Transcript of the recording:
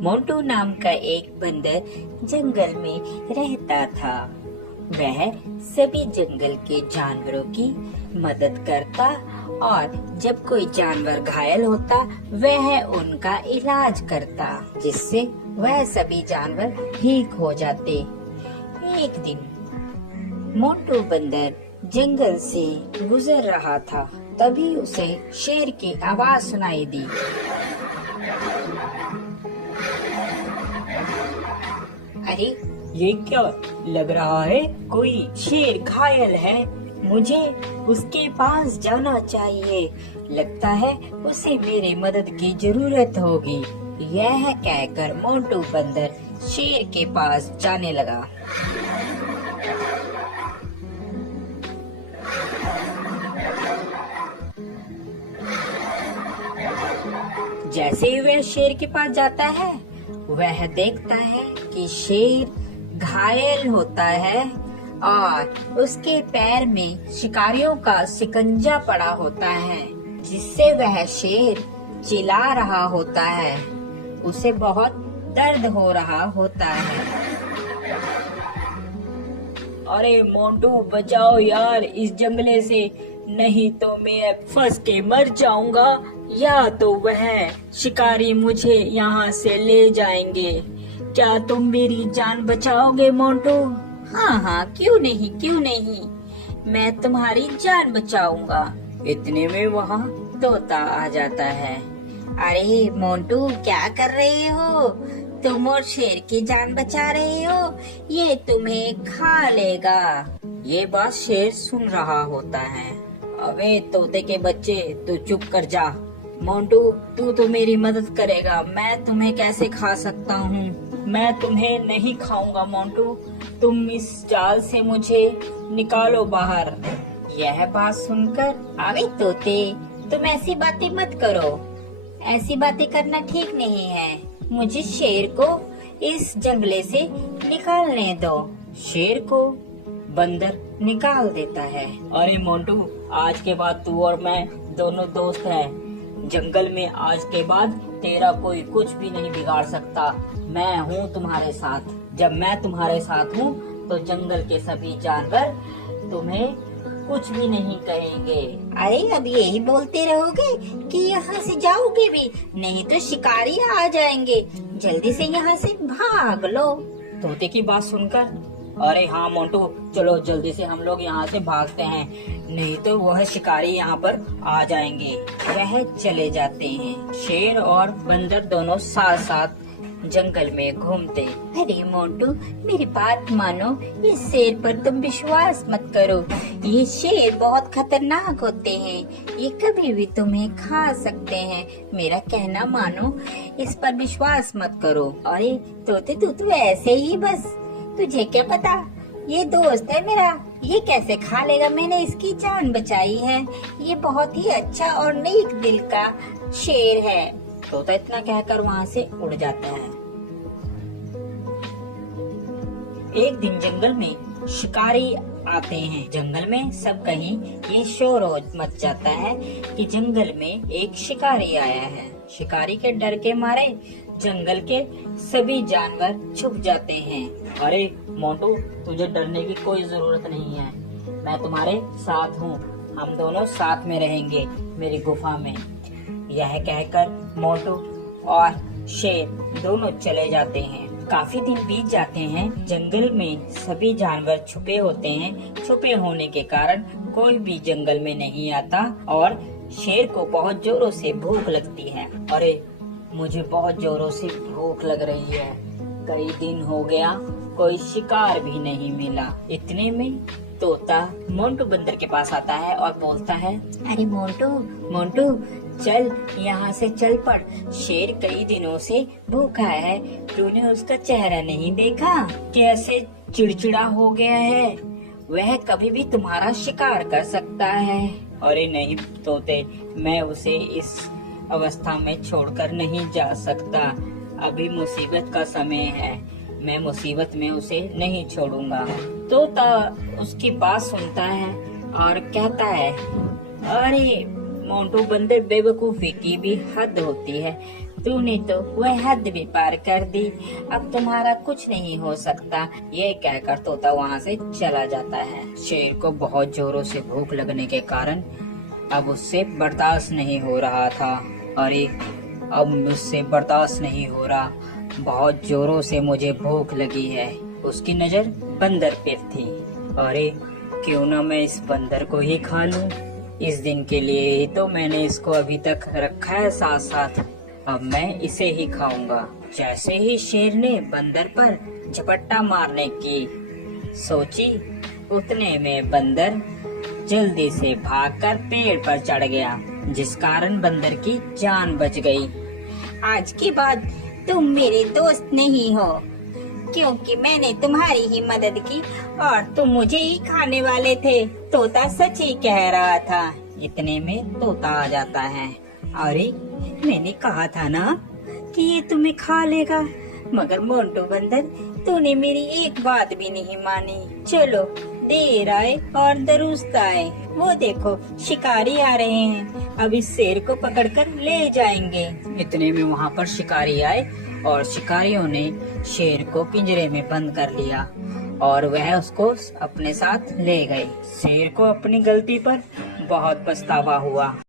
मोंटू नाम का एक बंदर जंगल में रहता था। वह सभी जंगल के जानवरों की मदद करता और जब कोई जानवर घायल होता वह उनका इलाज करता, जिससे वह सभी जानवर ठीक हो जाते। एक दिन मोंटू बंदर जंगल से गुजर रहा था, तभी उसे शेर की आवाज सुनाई दी। अरे ये क्या लग रहा है? कोई शेर घायल है, मुझे उसके पास जाना चाहिए। लगता है उसे मेरी मदद की जरूरत होगी। यह कहकर मोंटू बंदर शेर के पास जाने लगा। जैसे ही वह शेर के पास जाता है, वह देखता है कि शेर घायल होता है और उसके पैर में शिकारियों का शिकंजा पड़ा होता है, जिससे वह शेर चिल्ला रहा होता है। उसे बहुत दर्द हो रहा होता है। अरे मोंटू बचाओ यार इस जंगले से, नहीं तो मैं फंस के मर जाऊंगा, या तो वह शिकारी मुझे यहाँ से ले जाएंगे। क्या तुम मेरी जान बचाओगे मोंटू? हाँ, क्यों नहीं, मैं तुम्हारी जान बचाऊंगा। इतने में वहाँ तोता आ जाता है। अरे मोंटू, क्या कर रहे हो? तुम और शेर की जान बचा रहे हो, ये तुम्हें खा लेगा। ये बात शेर सुन रहा होता है। अबे तोते के बच्चे, तू चुप कर जा। मोंटू तू तो मेरी मदद करेगा, मैं तुम्हें कैसे खा सकता हूँ? मैं तुम्हें नहीं खाऊंगा मोंटू, तुम इस जाल से मुझे निकालो बाहर। यह बात सुनकर, अबे तोते, तुम ऐसी बातें मत करो, ऐसी बातें करना ठीक नहीं है। मुझे शेर को इस जंगले से निकालने दो। शेर को बंदर निकाल देता है। अरे मोंटू, आज के बाद तू और मैं दोनों दोस्त हैं। जंगल में आज के बाद तेरा कोई कुछ भी नहीं बिगाड़ सकता। मैं हूँ तुम्हारे साथ। जब मैं तुम्हारे साथ हूँ तो जंगल के सभी जानवर तुम्हें कुछ भी नहीं कहेंगे। अरे अब यही बोलते रहोगे कि यहाँ से जाओगे भी? नहीं तो शिकारी आ जाएंगे। जल्दी से यहाँ से भाग लो। तोते की बात सुनकर, अरे हाँ मोंटू, चलो जल्दी से हम लोग यहाँ से भागते हैं, नहीं तो वह शिकारी यहाँ पर आ जाएंगे। वह चले जाते हैं। शेर और बंदर दोनों साथ साथ जंगल में घूमते। अरे मोंटू, मेरी बात मानो, इस शेर पर तुम विश्वास मत करो। ये शेर बहुत खतरनाक होते हैं, ये कभी भी तुम्हें खा सकते हैं। मेरा कहना मानो, इस पर विश्वास मत करो। अरे तोते, तू तो ऐसे ही बस, तुझे क्या पता, ये दोस्त है मेरा, ये कैसे खा लेगा? मैंने इसकी जान बचाई है। ये बहुत ही अच्छा और नेक दिल का शेर है। तोता इतना कहकर वहाँ से उड़ जाता है। एक दिन जंगल में शिकारी आते हैं। जंगल में सब कहीं ये शोर मच जाता है कि जंगल में एक शिकारी आया है। शिकारी के डर के मारे जंगल के सभी जानवर छुप जाते हैं। अरे मोंटू, तुझे डरने की कोई जरूरत नहीं है, मैं तुम्हारे साथ हूँ, हम दोनों साथ में रहेंगे मेरी गुफा में। यह कहकर मोंटू और शेर दोनों चले जाते हैं। काफी दिन बीत जाते हैं। जंगल में सभी जानवर छुपे होते हैं। छुपे होने के कारण कोई भी जंगल में नहीं आता और शेर को बहुत जोरों से भूख लगती है। अरे मुझे बहुत जोरों से भूख लग रही है, कई दिन हो गया कोई शिकार भी नहीं मिला। इतने में तोता मोंटू बंदर के पास आता है और बोलता है, अरे मोंटू, चल यहाँ से चल पड़। शेर कई दिनों से भूखा है, तूने उसका चेहरा नहीं देखा? कैसे चिड़चिड़ा हो गया है, वह कभी भी तुम्हारा शिकार कर सकता है। अरे नहीं तोते, मैं उसे इस अवस्था में छोड़कर नहीं जा सकता, अभी मुसीबत का समय है, मैं मुसीबत में उसे नहीं छोड़ूंगा। तोता उसकी बात सुनता है और कहता है, अरे मोंटू बंदर, बेवकूफी की भी हद होती है, तूने तो वह हद भी पार कर दी, अब तुम्हारा कुछ नहीं हो सकता। ये कहकर तोता वहाँ से चला जाता है। शेर को बहुत जोरों से भूख लगने के कारण अब उससे बर्दाश्त नहीं हो रहा था। अरे अब मुझसे बर्दाश्त नहीं हो रहा, बहुत जोरों से मुझे भूख लगी है। उसकी नजर बंदर पे थी। अरे क्यों ना मैं इस बंदर को ही खा लूं। इस दिन के लिए ही तो मैंने इसको अभी तक रखा है साथ साथ, अब मैं इसे ही खाऊंगा। जैसे ही शेर ने बंदर पर झपट्टा मारने की सोची, उतने में बंदर जल्दी से भागकर पेड़ पर चढ़ गया, जिस कारण बंदर की जान बच गई। आज के बाद तुम मेरे दोस्त नहीं हो, क्योंकि मैंने तुम्हारी ही मदद की और तुम मुझे ही खाने वाले थे। तोता सच ही कह रहा था। इतने में तोता आ जाता है। अरे मैंने कहा था ना कि ये तुम्हें खा लेगा, मगर मोंटू बंदर तूने मेरी एक बात भी नहीं मानी। चलो देर आए और दुरुस्त आए, वो देखो शिकारी आ रहे हैं, अब इस शेर को पकड़कर ले जाएंगे। इतने में वहाँ पर शिकारी आए और शिकारियों ने शेर को पिंजरे में बंद कर लिया और वह उसको अपने साथ ले गए। शेर को अपनी गलती पर बहुत पछतावा हुआ।